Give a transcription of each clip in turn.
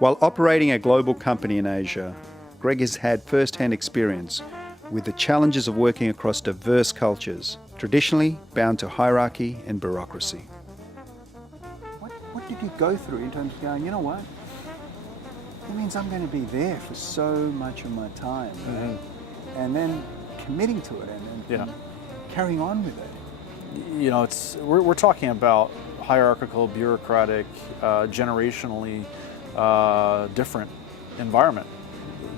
While operating a global company in Asia, Greg has had first-hand experience with the challenges of working across diverse cultures, traditionally bound to hierarchy and bureaucracy. What did you go through in terms of going, you know what? It means I'm going to be there for so much of my time, and then committing to it and carrying on with it. You know, we're talking about hierarchical, bureaucratic, generationally different environment.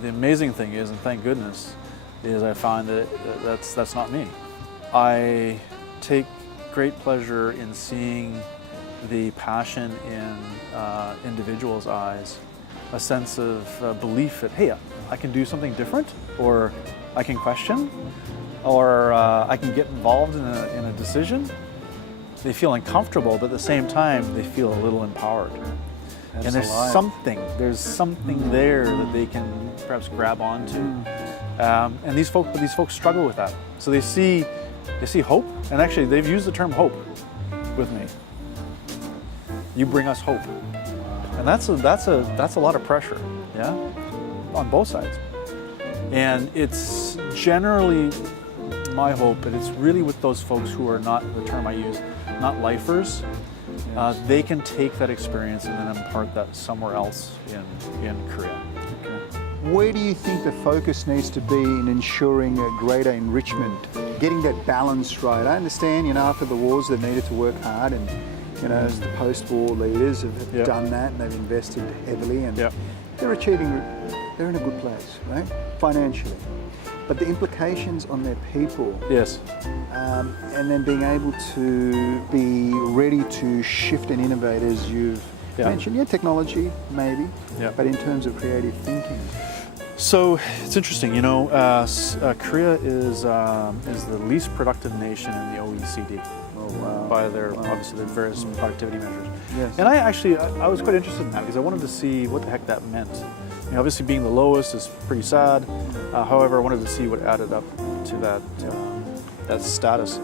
The amazing thing is, and thank goodness, is I find that that's not me. I take great pleasure in seeing the passion in individuals' eyes, a sense of belief that, hey, I can do something different, or I can question, or I can get involved in a decision. They feel uncomfortable, but at the same time, they feel a little empowered. That's and there's something there that they can perhaps grab onto. And these folks struggle with that. So they see hope, and actually they've used the term hope with me. You bring us hope, and that's a lot of pressure, yeah, on both sides. And it's generally my hope that it's really with those folks who are not, the term I use, not lifers. They can take that experience and then impart that somewhere else in Korea. Okay. Where do you think the focus needs to be in ensuring a greater enrichment, getting that balance right? I understand, after the wars they've needed to work hard, and as the post-war leaders have done that, and they've invested heavily, and they're in a good place, right? Financially. But the implications on their people, and then being able to be ready to shift and innovate, as you've mentioned, technology maybe, but in terms of creative thinking. So it's interesting, Korea is the least productive nation in the OECD. By their various productivity measures. Yes. And I was quite interested in that because I wanted to see what the heck that meant. Obviously being the lowest is pretty sad. However, I wanted to see what added up to that status.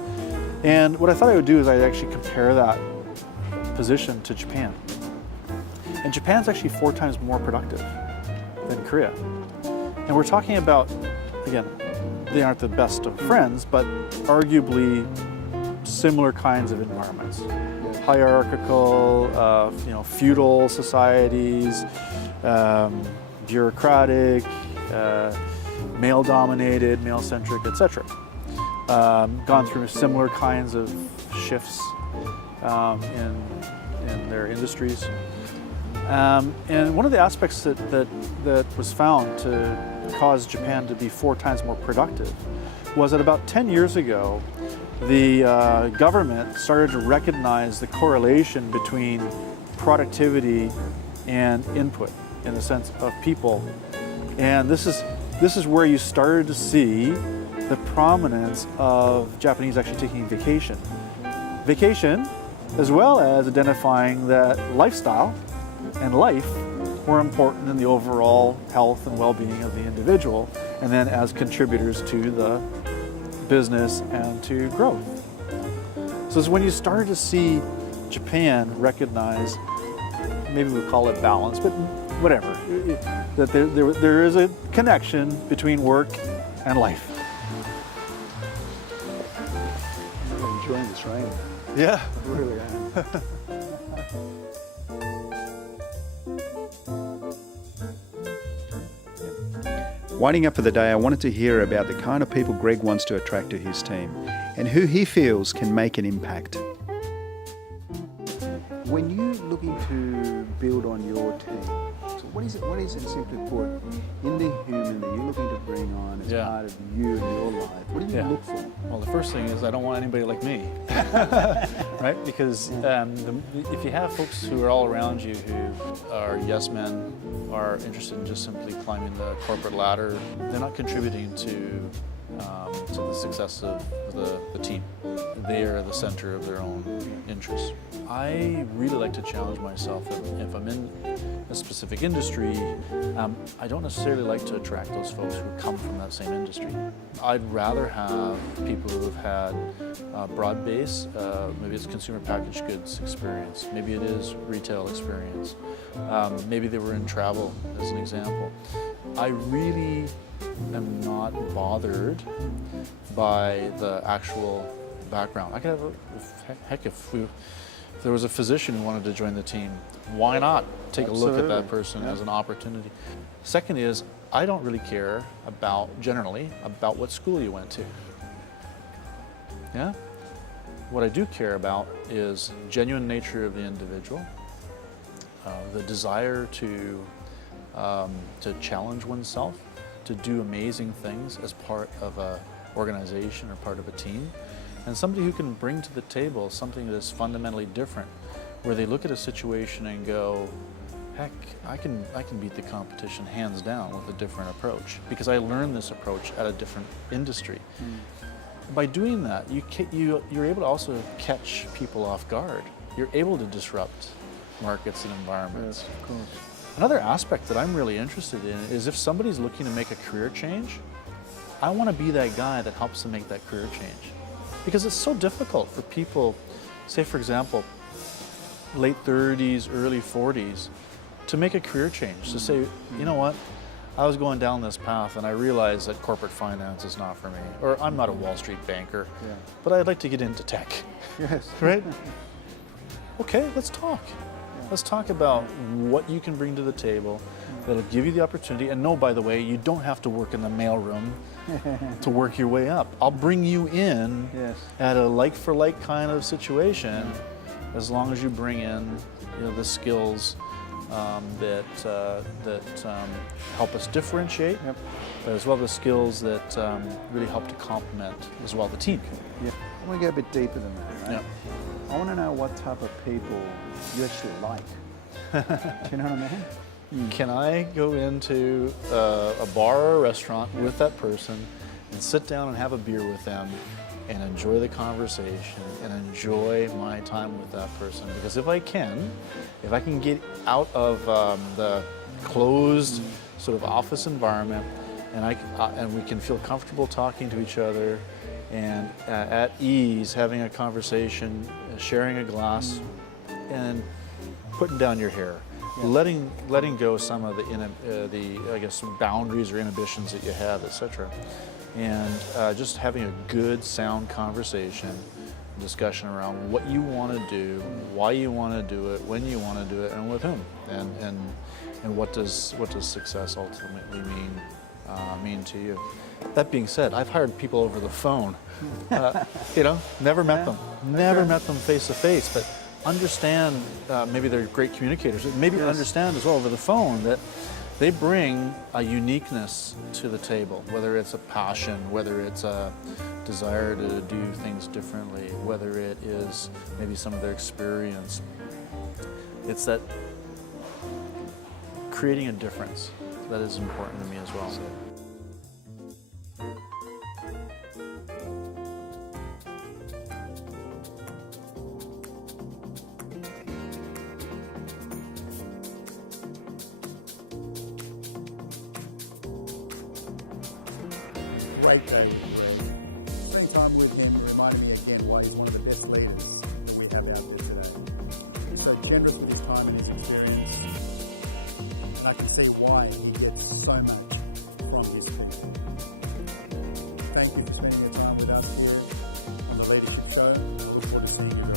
And what I thought I would do is I'd actually compare that position to Japan. And Japan's actually 4 times more productive than Korea. And we're talking about, again, they aren't the best of friends, but arguably similar kinds of environments. Hierarchical, feudal societies, bureaucratic, male-dominated, male-centric, etc. Gone through similar kinds of shifts in their industries. And one of the aspects that was found to cause Japan to be 4 times more productive was that about 10 years ago, the government started to recognize the correlation between productivity and input in the sense of people. And this is where you started to see the prominence of Japanese actually taking vacation. Vacation, as well as identifying that lifestyle and life were important in the overall health and well-being of the individual, and then as contributors to the business and to growth. So it's when you started to see Japan recognize, maybe we call it balance, but whatever, that there is a connection between work and life. I'm really enjoying this rain. Yeah. I really am. Winding up for the day, I wanted to hear about the kind of people Greg wants to attract to his team and who he feels can make an impact. When you're looking to build on your team, so what is it simply put, in the human that you're looking to bring on as part of you and your life? What do you look for? Well, the first thing is I don't want anybody like me, right? Because if you have folks who are all around you who are yes men, are interested in just simply climbing the corporate ladder, they're not contributing to to the success of the team. They are the center of their own interests. I really like to challenge myself. If I'm in a specific industry, I don't necessarily like to attract those folks who come from that same industry. I'd rather have people who have had broad base, maybe it's consumer packaged goods experience, maybe it is retail experience, maybe they were in travel as an example. I really am not bothered by the actual background. I could have heck, if there was a physician who wanted to join the team, why not take a look at that person as an opportunity? Second is, I don't really care generally about what school you went to. Yeah? What I do care about is genuine nature of the individual, the desire to challenge oneself, to do amazing things as part of an organization or part of a team, and somebody who can bring to the table something that is fundamentally different, where they look at a situation and go, heck, I can beat the competition hands down with a different approach because I learned this approach at a different industry. By doing that, you're able to also catch people off guard. You're able to disrupt markets and environments. Yes, of course. Another aspect that I'm really interested in is if somebody's looking to make a career change, I want to be that guy that helps them make that career change. Because it's so difficult for people, say for example, late 30s, early 40s, to make a career change, to say, you know what, I was going down this path and I realized that corporate finance is not for me, or I'm not a Wall Street banker, but I'd like to get into tech. Yes. Right? Okay, let's talk. Let's talk about what you can bring to the table that'll give you the opportunity. And no, by the way, you don't have to work in the mailroom to work your way up. I'll bring you in at a like-for-like kind of situation, as long as you bring in the skills that help us differentiate, but as well the skills that really help to complement as well the team. Yeah. I want to go a bit deeper than that, right? I want to know what type of people you actually like. Do you know what I mean? Can I go into a bar or a restaurant with that person and sit down and have a beer with them and enjoy the conversation and enjoy my time with that person? Because if I can get out of the closed sort of office environment and we can feel comfortable talking to each other and at ease, having a conversation, sharing a glass, and putting down your hair, letting go some of the I guess some boundaries or inhibitions that you have, etc., and just having a good, sound conversation, discussion around what you want to do, why you want to do it, when you want to do it, and with whom, and what does success ultimately mean to you. That being said, I've hired people over the phone, never met them, met them face to face, but understand, maybe they're great communicators, maybe understand as well over the phone that they bring a uniqueness to the table, whether it's a passion, whether it's a desire to do things differently, whether it is maybe some of their experience. It's that creating a difference that is important to me as well. Great day with Greg. Spending time with him reminded me again why he's one of the best leaders that we have out there today. He's very generous with his time and his experience, and I can see why he gets so much from his people. Thank you for spending your time with us here on the Leadership Show. I look forward to seeing you